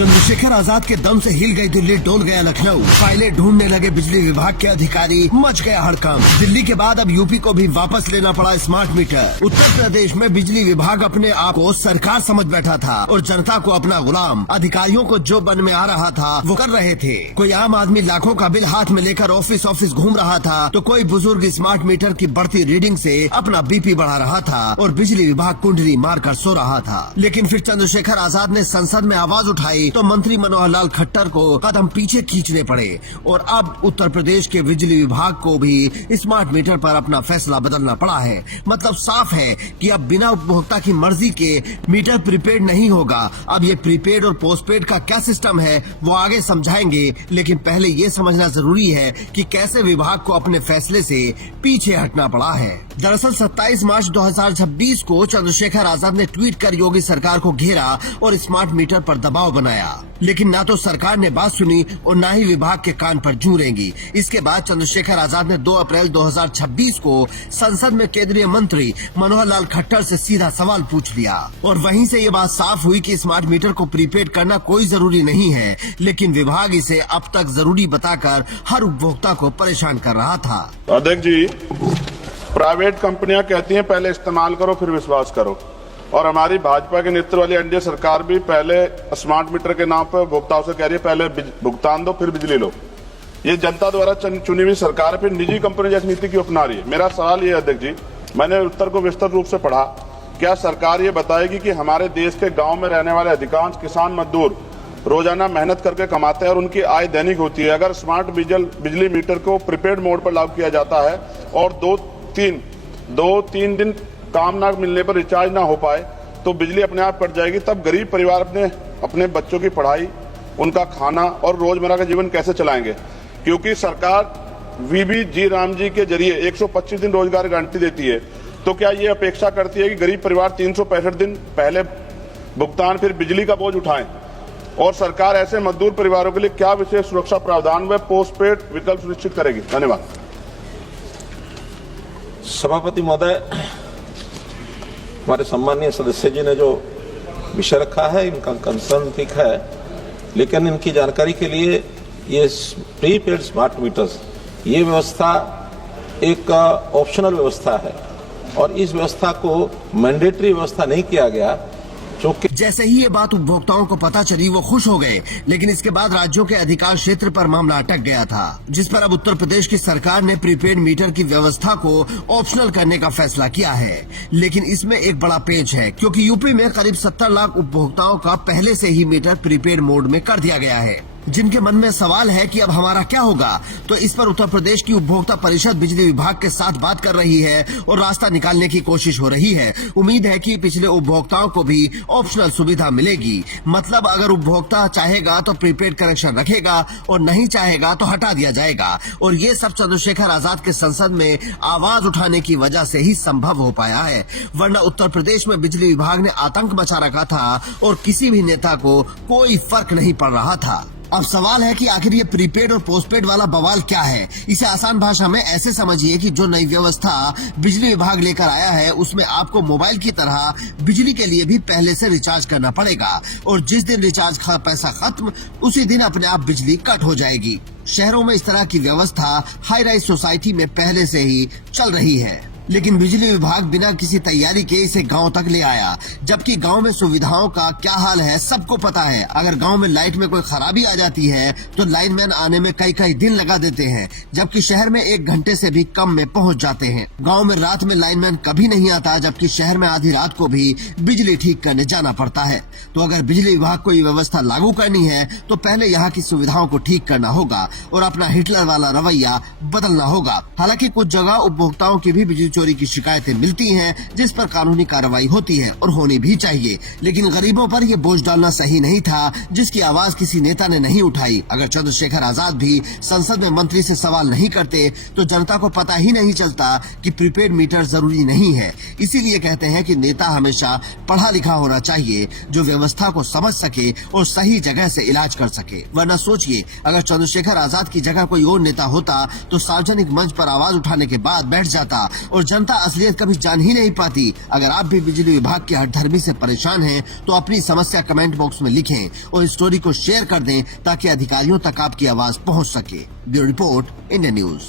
चंद्रशेखर आजाद के दम से हिल गई दिल्ली, डोल गया लखनऊ। फाइलें ढूंढने लगे बिजली विभाग के अधिकारी, मच गया हड़कंप। दिल्ली के बाद अब यूपी को भी वापस लेना पड़ा स्मार्ट मीटर। उत्तर प्रदेश में बिजली विभाग अपने आप को सरकार समझ बैठा था और जनता को अपना गुलाम। अधिकारियों को जो मन में आ रहा था वो कर रहे थे। कोई आम आदमी लाखों का बिल हाथ में लेकर ऑफिस ऑफिस घूम रहा था, तो कोई बुजुर्ग स्मार्ट मीटर की बढ़ती रीडिंग से अपना बीपी बढ़ा रहा था और बिजली विभाग कुंडली मारकर सो रहा था। लेकिन फिर चंद्रशेखर आजाद ने संसद में आवाज उठाई तो मंत्री मनोहर लाल खट्टर को कदम पीछे खींचने पड़े और अब उत्तर प्रदेश के बिजली विभाग को भी स्मार्ट मीटर पर अपना फैसला बदलना पड़ा है। मतलब साफ है कि अब बिना उपभोक्ता की मर्जी के मीटर प्रीपेड नहीं होगा। अब ये प्रीपेड और पोस्टपेड का क्या सिस्टम है वो आगे समझाएंगे, लेकिन पहले ये समझना जरूरी है कि कैसे विभाग को अपने फैसले से पीछे हटना पड़ा है। दरअसल 27 मार्च 2026 को चंद्रशेखर आजाद ने ट्वीट कर योगी सरकार को घेरा और स्मार्ट मीटर पर दबाव बनाया, लेकिन ना तो सरकार ने बात सुनी और न ही विभाग के कान पर जू रेंगी। इसके बाद चंद्रशेखर आजाद ने 2 अप्रैल 2026 को संसद में केंद्रीय मंत्री मनोहर लाल खट्टर से सीधा सवाल पूछ लिया और वहीं से ये बात साफ हुई कि स्मार्ट मीटर को प्रीपेड करना कोई जरूरी नहीं है, लेकिन विभाग इसे अब तक जरूरी बताकर हर उपभोक्ता को परेशान कर रहा था। अध्यक्ष जी, प्राइवेट कंपनियां कहती हैं पहले इस्तेमाल करो फिर विश्वास करो, और हमारी भाजपा के नेतृत्व वाली एनडीए सरकार भी पहले स्मार्ट मीटर के नाम पर उपभोक्ताओं से कह रही है पहले भुगतान दो फिर बिजली लो। ये जनता द्वारा चुनी हुई सरकार फिर निजी कंपनी जैसी नीति क्यों अपना रही है? मेरा सवाल ये है अध्यक्ष जी, मैंने उत्तर को विस्तृत रूप से पढ़ा, क्या सरकार ये बताएगी कि हमारे देश के गाँव में रहने वाले अधिकांश किसान मजदूर रोजाना मेहनत करके कमाते हैं और उनकी आय दैनिक होती है। अगर स्मार्ट बिजली मीटर को प्रीपेड मोड पर लागू किया जाता है और दो तीन दिन काम ना मिलने पर रिचार्ज ना हो पाए तो बिजली अपने आप कट जाएगी। तब गरीब परिवार अपने बच्चों की पढ़ाई, उनका खाना और रोजमर्रा का जीवन कैसे चलाएंगे? क्योंकि सरकार वीबी राम जी के जरिए 125 दिन रोजगार गारंटी देती है, तो क्या ये अपेक्षा करती है कि गरीब परिवार 365 दिन पहले भुगतान फिर बिजली का बोझ उठाएं? और सरकार ऐसे मजदूर परिवारों के लिए क्या विशेष सुरक्षा प्रावधान व पोस्टपेड विकल्प सुनिश्चित करेगी? धन्यवाद। सभापति महोदय, हमारे सम्मानीय सदस्य जी ने जो विषय रखा है इनका कंसर्न ठीक है, लेकिन इनकी जानकारी के लिए ये प्रीपेड स्मार्ट मीटर्स ये व्यवस्था एक ऑप्शनल व्यवस्था है और इस व्यवस्था को मैंडेटरी व्यवस्था नहीं किया गया। जैसे ही ये बात उपभोक्ताओं को पता चली वो खुश हो गए, लेकिन इसके बाद राज्यों के अधिकांश क्षेत्र पर मामला अटक गया था, जिस पर अब उत्तर प्रदेश की सरकार ने प्रीपेड मीटर की व्यवस्था को ऑप्शनल करने का फैसला किया है। लेकिन इसमें एक बड़ा पेच है, क्योंकि यूपी में करीब 70 लाख उपभोक्ताओं का पहले से ही मीटर प्रीपेड मोड में कर दिया गया है, जिनके मन में सवाल है कि अब हमारा क्या होगा। तो इस पर उत्तर प्रदेश की उपभोक्ता परिषद बिजली विभाग के साथ बात कर रही है और रास्ता निकालने की कोशिश हो रही है। उम्मीद है कि पिछले उपभोक्ताओं को भी ऑप्शनल सुविधा मिलेगी। मतलब अगर उपभोक्ता चाहेगा तो प्रीपेड कनेक्शन रखेगा और नहीं चाहेगा तो हटा दिया जाएगा। और ये सब चंद्रशेखर आजाद के संसद में आवाज उठाने की वजह से ही संभव हो पाया है, वरना उत्तर प्रदेश में बिजली विभाग ने आतंक मचा रखा था और किसी भी नेता को कोई फर्क नहीं पड़ रहा था। अब सवाल है कि आखिर ये प्रीपेड और पोस्टपेड वाला बवाल क्या है? इसे आसान भाषा में ऐसे समझिए कि जो नई व्यवस्था बिजली विभाग लेकर आया है उसमें आपको मोबाइल की तरह बिजली के लिए भी पहले से रिचार्ज करना पड़ेगा और जिस दिन रिचार्ज का पैसा खत्म उसी दिन अपने आप बिजली कट हो जाएगी। शहरों में इस तरह की व्यवस्था हाई राइज सोसाइटी में पहले से ही चल रही है, लेकिन बिजली विभाग बिना किसी तैयारी के इसे गांव तक ले आया, जबकि गांव में सुविधाओं का क्या हाल है सबको पता है। अगर गांव में लाइट में कोई खराबी आ जाती है तो लाइनमैन आने में कई दिन लगा देते हैं, जबकि शहर में 1 घंटे से भी कम में पहुंच जाते हैं। गांव में रात में लाइनमैन कभी नहीं आता, जबकि शहर में आधी रात को भी बिजली ठीक करने जाना पड़ता है। तो अगर बिजली विभाग को ये व्यवस्था लागू करनी है तो पहले यहाँ की सुविधाओं को ठीक करना होगा और अपना हिटलर वाला रवैया बदलना होगा। हालांकि कुछ जगह उपभोक्ताओं की भी बिजली चोरी की शिकायतें मिलती हैं, जिस पर कानूनी कार्रवाई होती है और होनी भी चाहिए, लेकिन गरीबों पर ये बोझ डालना सही नहीं था, जिसकी आवाज किसी नेता ने नहीं उठाई। अगर चंद्रशेखर आजाद भी संसद में मंत्री से सवाल नहीं करते तो जनता को पता ही नहीं चलता कि प्रीपेड मीटर जरूरी नहीं है। इसीलिए कहते हैं कि नेता हमेशा पढ़ा लिखा होना चाहिए, जो व्यवस्था को समझ सके और सही जगह से इलाज कर सके। वरना सोचिए, अगर चंद्रशेखर आजाद की जगह कोई और नेता होता तो सार्वजनिक मंच पर आवाज उठाने के बाद बैठ जाता और जनता असलियत कभी जान ही नहीं पाती। अगर आप भी बिजली विभाग की हठधर्मी से परेशान हैं, तो अपनी समस्या कमेंट बॉक्स में लिखें और इस स्टोरी को शेयर कर दें ताकि अधिकारियों तक आपकी आवाज पहुंच सके। Bureau report, India news.